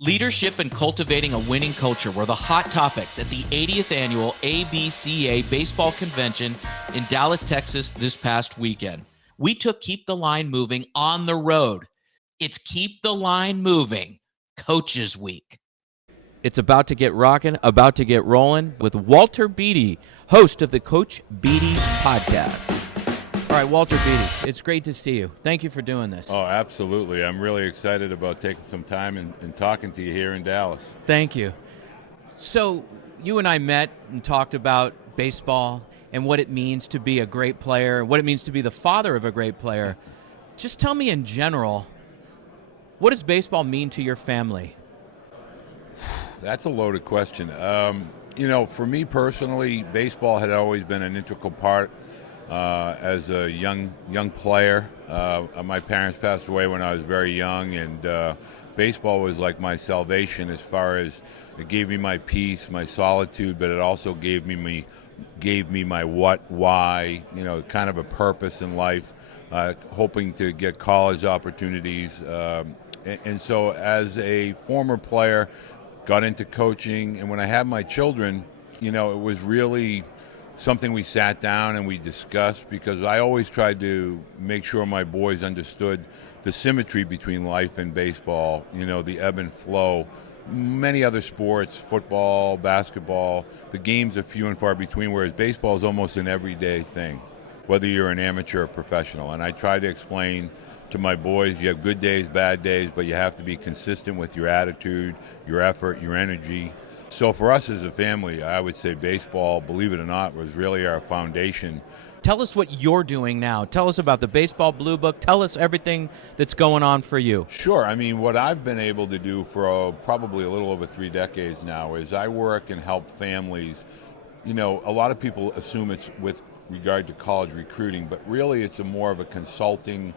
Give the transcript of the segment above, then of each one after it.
Leadership and cultivating a winning culture were the hot topics at the 80th annual ABCA Baseball Convention in Dallas, Texas this past weekend. We took Keep the Line Moving on the road. It's Keep the Line Moving, Coaches Week. It's about to get rocking, about to get rolling with Walter Beede, host of the Coach Beede podcast. All right, Walter Beede, it's great to see you. Thank you for doing this. Oh, absolutely. I'm really excited about taking some time and talking to you here in Dallas. Thank you. So you and I met and talked about baseball and what it means to be a great player, what it means to be the father of a great player. Just tell me in general, what does baseball mean to your family? That's a loaded question. For me personally, baseball had always been an integral part as a young player. My parents passed away when I was very young, and baseball was like my salvation as far as it gave me my peace, my solitude, but it also gave me my what, why, kind of a purpose in life, hoping to get college opportunities. And so as a former player, got into coaching, and when I had my children, it was really something we sat down and we discussed, because I always tried to make sure my boys understood the symmetry between life and baseball, the ebb and flow. Many other sports, football, basketball, the games are few and far between, whereas baseball is almost an everyday thing, whether you're an amateur or professional. And I try to explain to my boys, you have good days, bad days, but you have to be consistent with your attitude, your effort, your energy. So for us as a family, I would say baseball, believe it or not, was really our foundation. Tell us what you're doing now. Tell us about the Baseball Blue Book. Tell us everything that's going on for you. Sure. I mean, what I've been able to do for probably a little over 3 decades now is I work and help families. A lot of people assume it's with regard to college recruiting, but really it's more of a consulting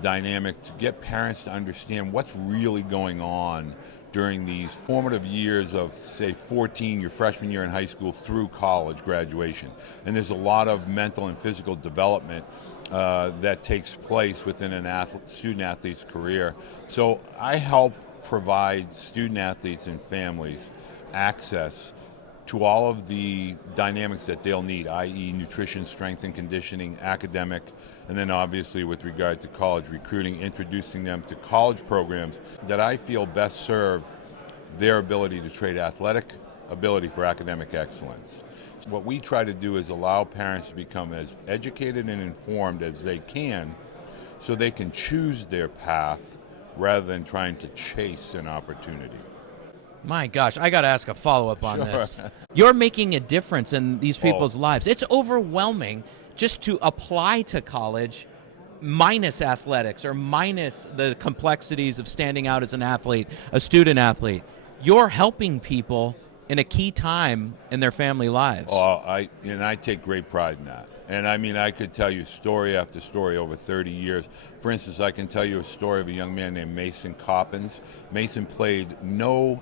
dynamic to get parents to understand what's really going on during these formative years of, say, 14, your freshman year in high school through college graduation. And there's a lot of mental and physical development that takes place within student-athlete's career. So I help provide student-athletes and families access to all of the dynamics that they'll need, i.e. nutrition, strength and conditioning, academic, and then obviously with regard to college recruiting, introducing them to college programs that I feel best serve their ability to trade athletic ability for academic excellence. What we try to do is allow parents to become as educated and informed as they can so they can choose their path rather than trying to chase an opportunity. My gosh, I got to ask a follow-up on this. You're making a difference in these people's lives. It's overwhelming just to apply to college minus athletics or minus the complexities of standing out as an athlete, a student athlete. You're helping people in a key time in their family lives. I take great pride in that. And I mean, I could tell you story after story over 30 years. For instance, I can tell you a story of a young man named Mason Coppins. Mason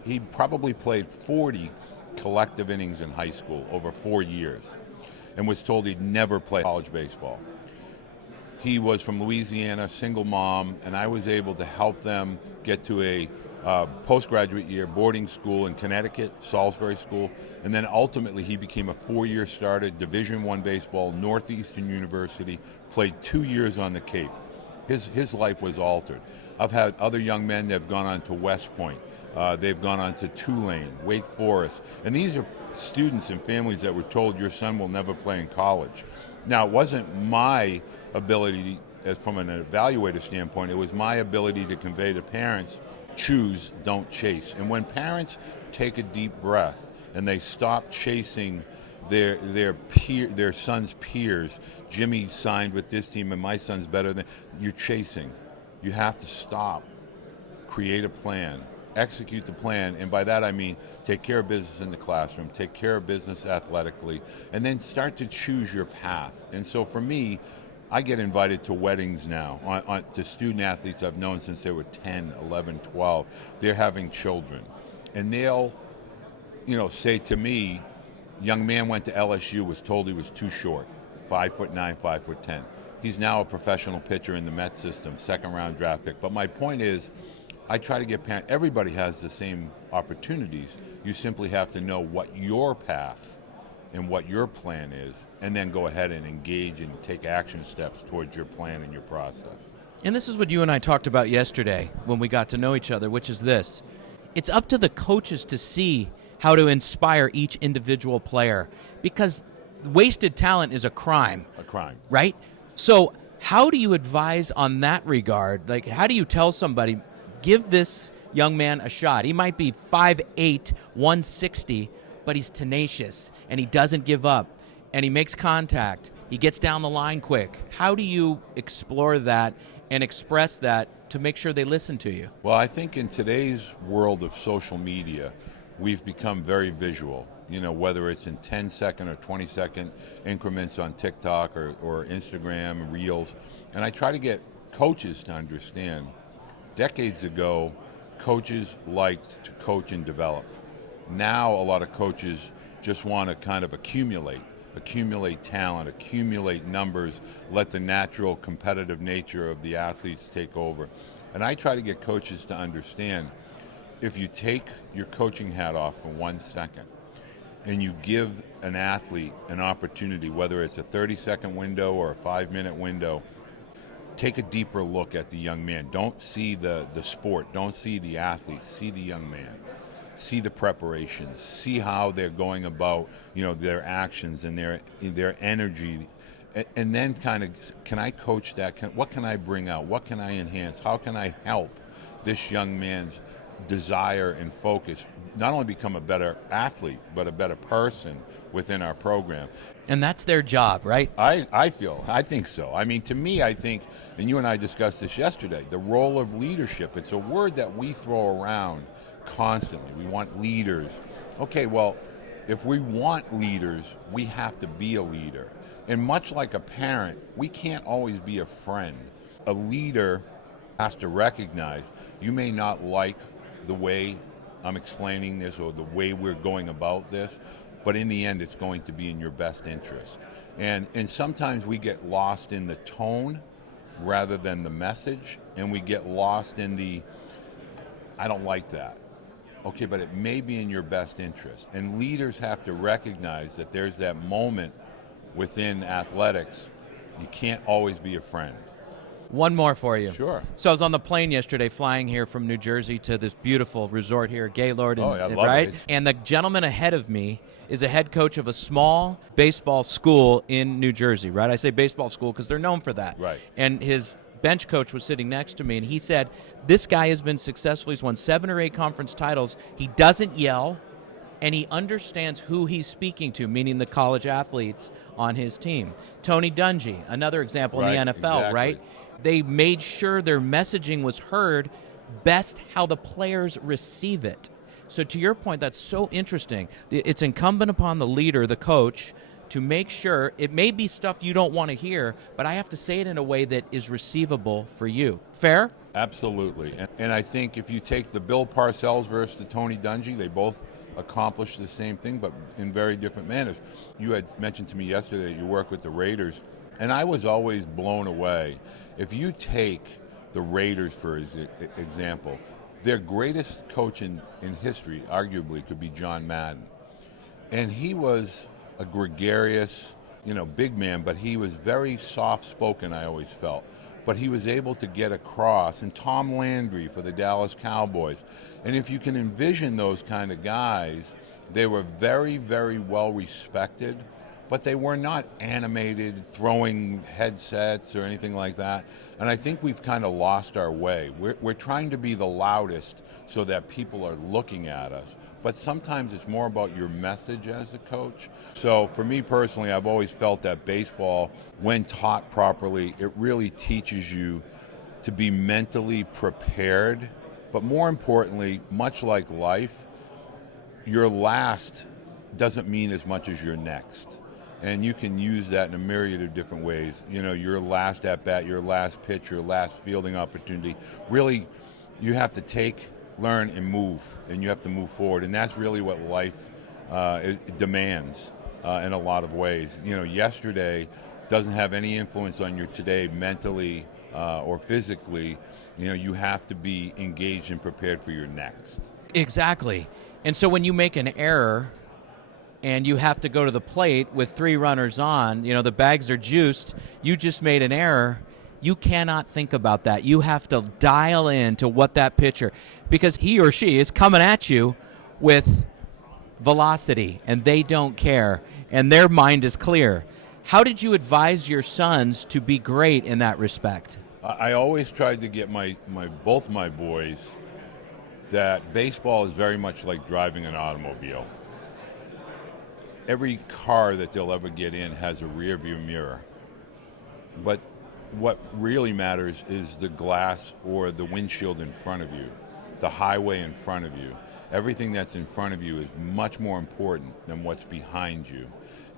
he probably played 40 collective innings in high school over 4 years and was told he'd never play college baseball. He was from Louisiana, single mom, and I was able to help them get to a postgraduate year boarding school in Connecticut, Salisbury School, and then ultimately he became a 4-year starter, Division I baseball, Northeastern University, played 2 years on the Cape. His life was altered. I've had other young men that have gone on to West Point. They've gone on to Tulane, Wake Forest, and these are students and families that were told your son will never play in college. Now, it wasn't my ability, as from an evaluator standpoint, it was my ability to convey to parents, choose, don't chase. And when parents take a deep breath and they stop chasing their son's peers, Jimmy signed with this team and my son's better than, you're chasing. You have to stop, create a plan, execute the plan, and by that I mean take care of business in the classroom, take care of business athletically, and then start to choose your path. And so for me, I get invited to weddings now, to student athletes I've known since they were 10, 11, 12. They're having children. And they'll, say to me, young man went to LSU, was told he was too short, 5'9", 5'10". He's now a professional pitcher in the Mets system, second-round draft pick. But my point is, I try to get parents, everybody has the same opportunities. You simply have to know what your path and what your plan is, and then go ahead and engage and take action steps towards your plan and your process. And this is what you and I talked about yesterday when we got to know each other, which is this. It's up to the coaches to see how to inspire each individual player, because wasted talent is a crime. A crime. Right? So how do you advise on that regard? Like, how do you tell somebody, give this young man a shot? He might be 5'8", 160, but he's tenacious, and he doesn't give up, and he makes contact. He gets down the line quick. How do you explore that and express that to make sure they listen to you? Well, I think in today's world of social media, we've become very visual. You know, whether it's in 10-second or 20-second increments on TikTok or Instagram, Reels. And I try to get coaches to understand, decades ago, coaches liked to coach and develop. Now a lot of coaches just want to kind of accumulate talent, accumulate numbers, let the natural competitive nature of the athletes take over. And I try to get coaches to understand, if you take your coaching hat off for 1 second and you give an athlete an opportunity, whether it's a 30-second window or a 5-minute window, take a deeper look at the young man. Don't see the sport, don't see the athlete, see the young man. See the preparations, see how they're going about, you know, their actions and their energy, and then kind of, can I coach that? What can I bring out? What can I enhance? How can I help this young man's desire and focus not only become a better athlete, but a better person within our program? And that's their job, right? I think so. I mean, to me, I think, and you and I discussed this yesterday, the role of leadership, it's a word that we throw around constantly. We want leaders. Okay, well, if we want leaders, we have to be a leader. And much like a parent, we can't always be a friend. A leader has to recognize, you may not like the way I'm explaining this or the way we're going about this, but in the end, it's going to be in your best interest. And sometimes we get lost in the tone rather than the message, and we get lost in the, I don't like that. Okay, but it may be in your best interest. And leaders have to recognize that there's that moment within athletics. You can't always be a friend. One more for you. Sure. So I was on the plane yesterday flying here from New Jersey to this beautiful resort here, Gaylord. Oh, yeah, I love right? it. And the gentleman ahead of me is a head coach of a small baseball school in New Jersey, right? I say baseball school because they're known for that. Right. And his bench coach was sitting next to me, and he said, this guy has been successful. He's won 7 or 8 conference titles. He doesn't yell, and he understands who he's speaking to, meaning the college athletes on his team. Tony Dungy, another example in the NFL, exactly. right? They made sure their messaging was heard, best how the players receive it. So to your point, that's so interesting. It's incumbent upon the leader, the coach, to make sure, it may be stuff you don't want to hear, but I have to say it in a way that is receivable for you. Fair? Absolutely. And I think if you take the Bill Parcells versus the Tony Dungy, they both accomplish the same thing, but in very different manners. You had mentioned to me yesterday that you work with the Raiders, and I was always blown away. If you take the Raiders, for example, their greatest coach in history, arguably, could be John Madden. And he was a gregarious, big man, but he was very soft-spoken, I always felt. But he was able to get across. And Tom Landry for the Dallas Cowboys. And if you can envision those kind of guys, they were very, very well respected, but they were not animated, throwing headsets or anything like that. And I think we've kind of lost our way. We're trying to be the loudest so that people are looking at us. But sometimes it's more about your message as a coach. So for me personally, I've always felt that baseball, when taught properly, it really teaches you to be mentally prepared. But more importantly, much like life, your last doesn't mean as much as your next. And you can use that in a myriad of different ways. Your last at-bat, your last pitch, your last fielding opportunity. Really, you have to take, learn, and move, and you have to move forward. And that's really what life it demands in a lot of ways. Yesterday doesn't have any influence on your today mentally or physically, you have to be engaged and prepared for your next. Exactly. And so when you make an error and you have to go to the plate with 3 runners on, the bags are juiced, you just made an error, you cannot think about that. You have to dial in to what that pitcher, because he or she is coming at you with velocity, and they don't care, and their mind is clear. How did you advise your sons to be great in that respect? I always tried to get both my boys that baseball is very much like driving an automobile. Every car that they'll ever get in has a rear view mirror. But what really matters is the glass or the windshield in front of you, the highway in front of you. Everything that's in front of you is much more important than what's behind you.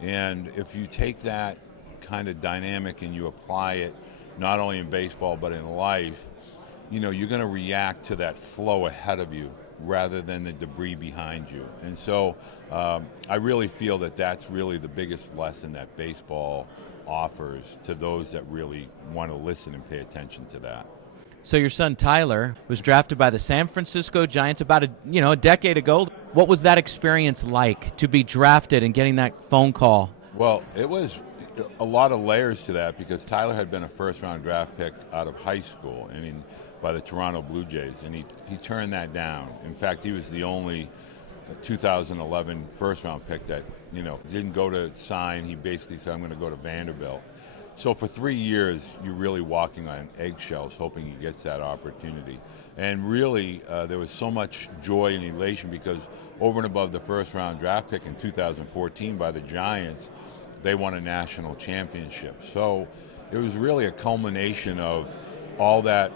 And if you take that kind of dynamic and you apply it not only in baseball but in life, you're going to react to that flow ahead of you rather than the debris behind you. And so I really feel that that's really the biggest lesson that baseball offers to those that really want to listen and pay attention to that. So your son Tyler was drafted by the San Francisco Giants about a decade ago. What was that experience like, to be drafted and getting that phone call? Well, it was a lot of layers to that, because Tyler had been a first-round draft pick out of high school, by the Toronto Blue Jays, and he turned that down. In fact, he was the only 2011 first-round pick that didn't go to sign. He basically said, "I'm going to go to Vanderbilt." So for 3 years, you're really walking on eggshells, hoping he gets that opportunity. And really, there was so much joy and elation, because over and above the first-round draft pick in 2014 by the Giants, they won a national championship. So it was really a culmination of all that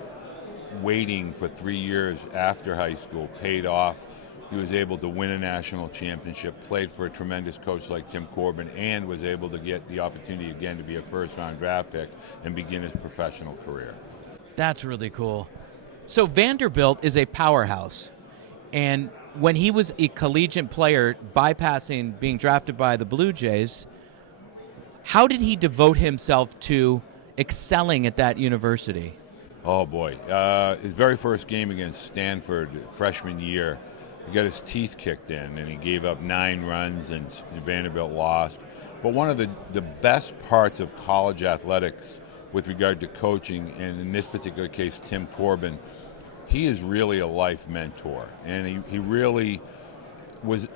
waiting for 3 years after high school paid off. He was able to win a national championship, played for a tremendous coach like Tim Corbin, and was able to get the opportunity again to be a first-round draft pick and begin his professional career. That's really cool. So Vanderbilt is a powerhouse, and when he was a collegiate player, bypassing being drafted by the Blue Jays, how did he devote himself to excelling at that university? Oh, boy. His very first game against Stanford, freshman year, he got his teeth kicked in, and he gave up 9 runs, and Vanderbilt lost. But one of the best parts of college athletics with regard to coaching, and in this particular case, Tim Corbin, he is really a life mentor. And he really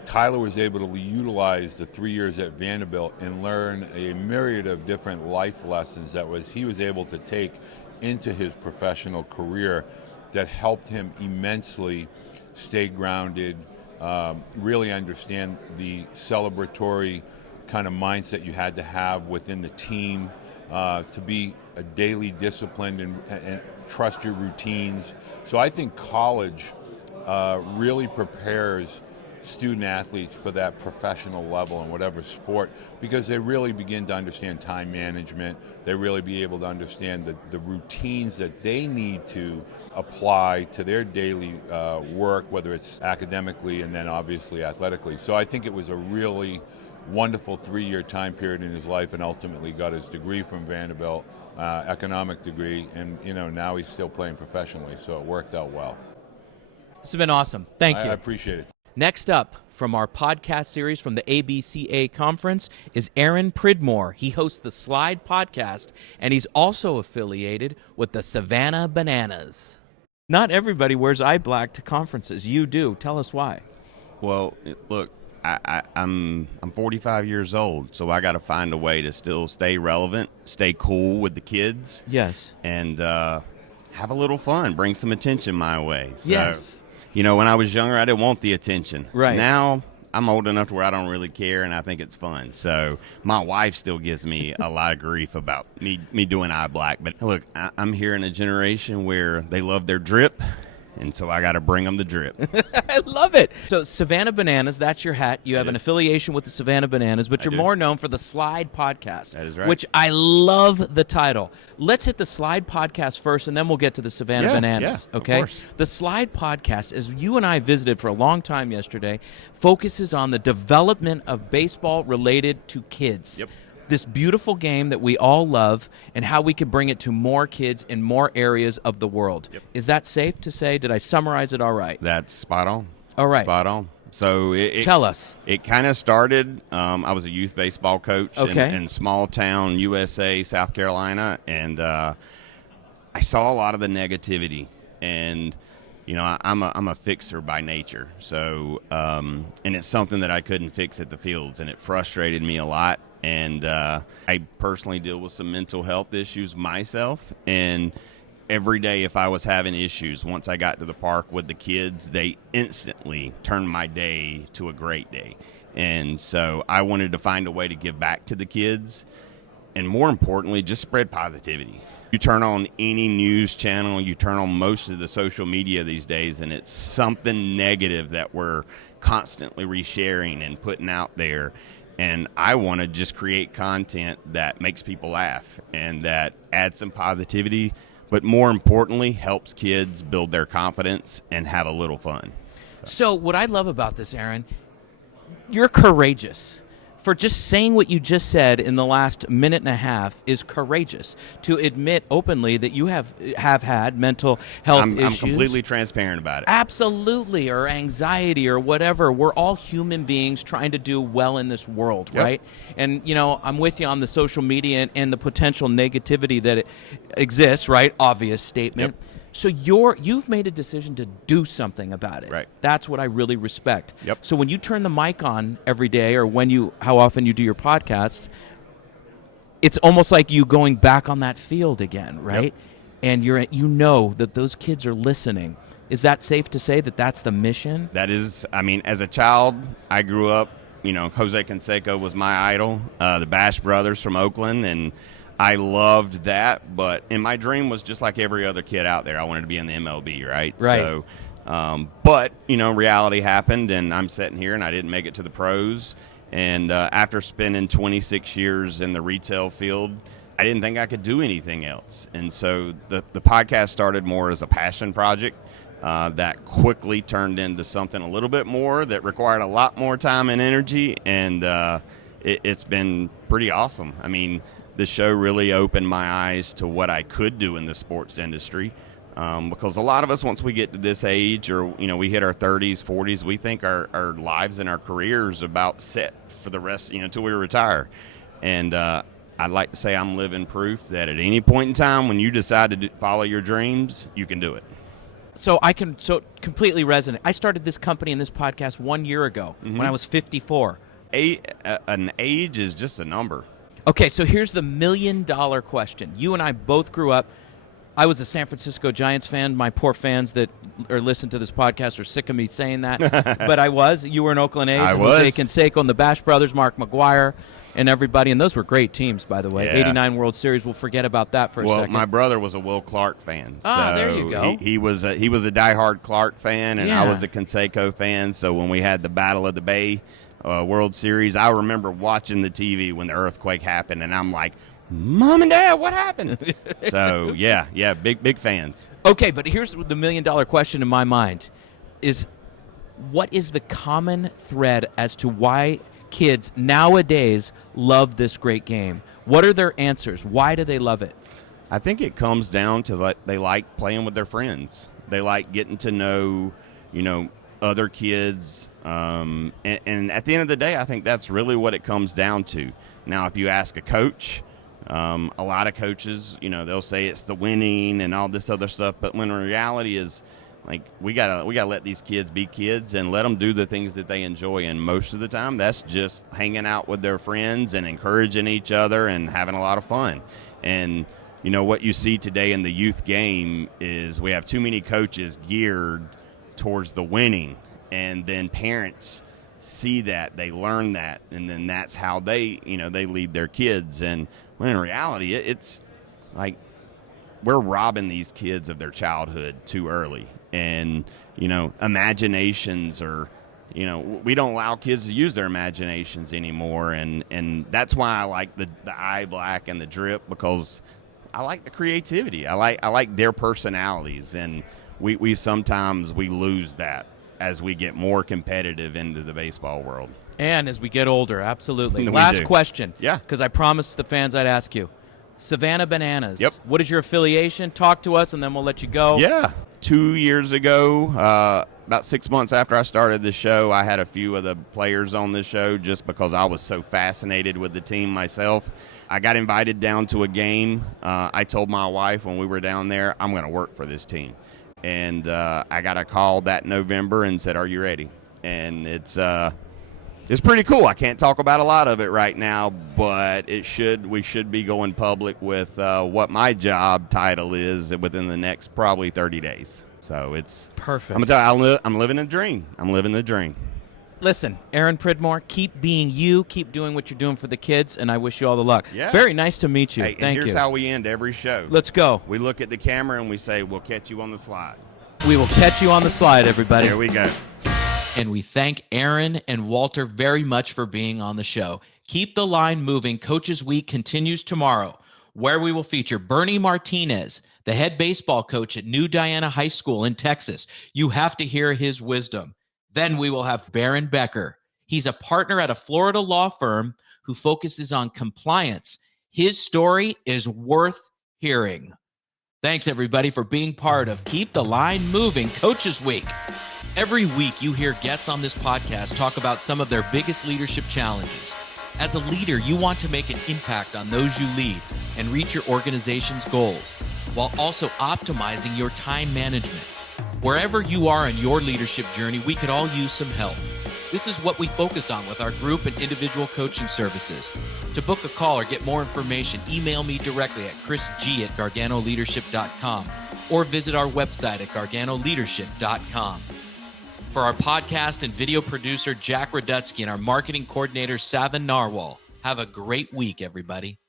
Tyler was able to utilize the 3 years at Vanderbilt and learn a myriad of different life lessons he was able to take into his professional career that helped him immensely stay grounded, really understand the celebratory kind of mindset you had to have within the team, to be a daily disciplined and trust your routines. So I think college really prepares student athletes for that professional level in whatever sport, because they really begin to understand time management. They really be able to understand the routines that they need to apply to their daily work, whether it's academically and then obviously athletically. So I think it was a really wonderful 3-year time period in his life, and ultimately got his degree from Vanderbilt, economic degree, and now he's still playing professionally, so it worked out well. This has been awesome. Thank you. I appreciate it. Next up from our podcast series from the ABCA conference is Aaron Pridmore. He hosts the S.L.I.D.E podcast, and he's also affiliated with the Savannah Bananas. Not everybody wears eye black to conferences. You do. Tell us why. Well, look, I'm 45 years old, so I got to find a way to still stay relevant, stay cool with the kids. Yes. And have a little fun, bring some attention my way. So, yes. When I was younger, I didn't want the attention. Right. Now, I'm old enough to where I don't really care, and I think it's fun. So my wife still gives me a lot of grief about me doing eye black. But look, I'm here in a generation where they love their drip, and so I got to bring them the drip. I love it. So Savannah Bananas, that's your hat. You have an affiliation with the Savannah Bananas, but you're more known for the S.L.I.D.E podcast. That is right. Which I love the title. Let's hit the S.L.I.D.E podcast first, and then we'll get to the Savannah Bananas. Yeah, okay? of course. The S.L.I.D.E podcast, as you and I visited for a long time yesterday, focuses on the development of baseball related to kids. Yep. this beautiful game that we all love and how we can bring it to more kids in more areas of the world. Yep. Is that safe to say? Did I summarize it all right? That's spot on. All right. Spot on. So Tell us. It kind of started. I was a youth baseball coach in small town USA, South Carolina, and I saw a lot of the negativity. And I'm a fixer by nature. So and it's something that I couldn't fix at the fields, and it frustrated me a lot. And I personally deal with some mental health issues myself, and every day if I was having issues, once I got to the park with the kids, they instantly turned my day to a great day. And so I wanted to find a way to give back to the kids, and more importantly, just spread positivity. You turn on any news channel, you turn on most of the social media these days, and it's something negative that we're constantly resharing and putting out there. And I want to just create content that makes people laugh and that adds some positivity, but more importantly, helps kids build their confidence and have a little fun. So what I love about this, Aaron, you're courageous. For just saying what you just said in the last minute and a half is courageous. To admit openly that you have had mental health issues. I'm completely transparent about it. Absolutely, or anxiety or whatever. We're all human beings trying to do well in this world, Yep. right? And, I'm with you on the social media and the potential negativity that it exists, right? Obvious statement. Yep. So you've made a decision to do something about it. Right. That's what I really respect. Yep. So when you turn the mic on every day, or how often you do your podcast, it's almost like you going back on that field again, right? Yep. And you know that those kids are listening. Is that safe to say that that's the mission? That is, as a child, I grew up, Jose Canseco was my idol, the Bash Brothers from Oakland, and I loved that, and my dream was just like every other kid out there. I wanted to be in the MLB, right? Right. So, but, reality happened, and I'm sitting here, and I didn't make it to the pros. And after spending 26 years in the retail field, I didn't think I could do anything else. And so the podcast started more as a passion project that quickly turned into something a little bit more that required a lot more time and energy, and it's been pretty awesome. The show really opened my eyes to what I could do in the sports industry, because a lot of us, once we get to this age, or we hit our 30s, 40s, we think our lives and our careers about set for the rest, until we retire. And I'd like to say I'm living proof that at any point in time when you decide to follow your dreams, you can do it. So I can completely resonate. I started this company and this podcast 1 year ago when I was 54. An age is just a number. Okay, so here's the $1 million question. You and I both grew up. I was a San Francisco Giants fan. My poor fans that are listening to this podcast are sick of me saying that. But I was. You were in Oakland A's. I and was. Jose Canseco and the Bash Brothers, Mark McGuire, and everybody. And those were great teams, by the way. Yeah. 89 World Series. We'll forget about that for a second. Well, my brother was a Will Clark fan. Ah, so there you go. He was a diehard Clark fan, and Yeah. I was a Canseco fan. So when we had the Battle of the Bay World Series, I remember watching the TV when the earthquake happened, and I'm like, Mom and Dad, what happened? So, yeah, big fans. Okay, but here's the $1 million question in my mind is, what is the common thread as to why kids nowadays love this great game? What are their answers? Why do they love it? I think it comes down to they like playing with their friends. They like getting to know, other kids. And at the end of the day, I think that's really what it comes down to. Now, if you ask a coach, a lot of coaches, they'll say it's the winning and all this other stuff. But when the reality is, we gotta let these kids be kids and let them do the things that they enjoy. And most of the time, that's just hanging out with their friends and encouraging each other and having a lot of fun. And what you see today in the youth game is we have too many coaches geared towards the winning, and then parents see that, they learn that, and then that's how they lead their kids. And when in reality, it's like we're robbing these kids of their childhood too early. And imaginations are, we don't allow kids to use their imaginations anymore. And that's why I like the eye black and the drip, because I like the creativity. I like their personalities, and we sometimes lose that as we get more competitive into the baseball world. And as we get older, absolutely. We Last do. question. Yeah. Because I promised the fans I'd ask you. Savannah Bananas. Yep. What is your affiliation? Talk to us, and then we'll let you go. Yeah. 2 years ago, about 6 months after I started the show, I had a few of the players on the show just because I was so fascinated with the team myself. I got invited down to a game. I told my wife when we were down there, I'm going to work for this team. And I got a call that November and said, "Are you ready?" And it's pretty cool. I can't talk about a lot of it right now, but we should be going public with what my job title is within the next probably 30 days. So it's perfect. I'm gonna tell you, I'm living a dream. I'm living the dream. Listen, Aaron Pridmore, keep being you, keep doing what you're doing for the kids, and I wish you all the luck. Yeah. Very nice to meet you. Hey, Thank and here's you. how we end every show. Let's go. We look at the camera and we say, "We'll catch you on the slide." We will catch you on the slide, everybody. There we go. And we thank Aaron and Walter very much for being on the show. Keep the line moving. Coaches Week continues tomorrow, where we will feature Bernie Martinez, the head baseball coach at New Diana High School in Texas. You have to hear his wisdom. Then we will have Baron Becker. He's a partner at a Florida law firm who focuses on compliance. His story is worth hearing. Thanks, everybody, for being part of Keep the Line Moving Coaches Week. Every week, you hear guests on this podcast talk about some of their biggest leadership challenges. As a leader, you want to make an impact on those you lead and reach your organization's goals, while also optimizing your time management. Wherever you are in your leadership journey, we could all use some help. This is what we focus on with our group and individual coaching services. To book a call or get more information, email me directly at chrisg@garganoleadership.com or visit our website at garganoleadership.com. For our podcast and video producer, Jack Radutsky, and our marketing coordinator, Savin Narwhal, have a great week, everybody.